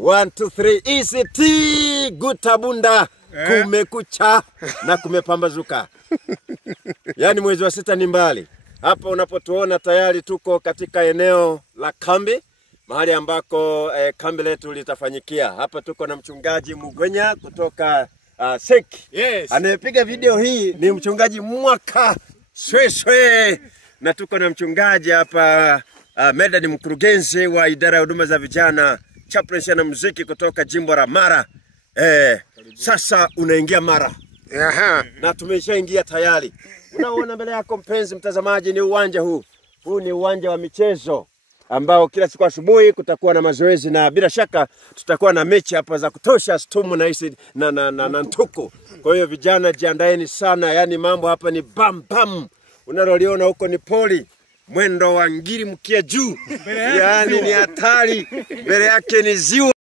1, 2, 3, ECT Gutabunda. Kumekucha na kumepambazuka. Yani mwezi wa 6 ni mbali. Hapa unapotuona tayari tuko katika eneo la kambi, mahali ambako kambi letu litafanyikia. Hapa tuko na mchungaji Mugwenya kutoka Seki. Yes. Anayepiga video hii ni mchungaji Mwaka Sweswe. Na tuko na mchungaji hapa Meda, ni mkurugenzi wa idara ya huduma za vijana, chaplaincy na muziki kutoka jimbo la Mara. Sasa unaingia Mara. Aha. Na tumeshaingia tayari. Unaona mbele yako mpenzi mtazamaji ni uwanja huu. Huu ni uwanja wa michezo ambao kila siku asubuhi kutakuwa na mazoezi, na bila shaka tutakuwa na mechi hapa za kutosha Stumu na Isi na Ntuku. Kwa hiyo vijana jiandaeni sana, yani mambo hapa ni bam bam. Unaloliona huko ni poli, mwendo wa ngiri mkia juu. Yani ni hatari, mbele yake ni ziwa.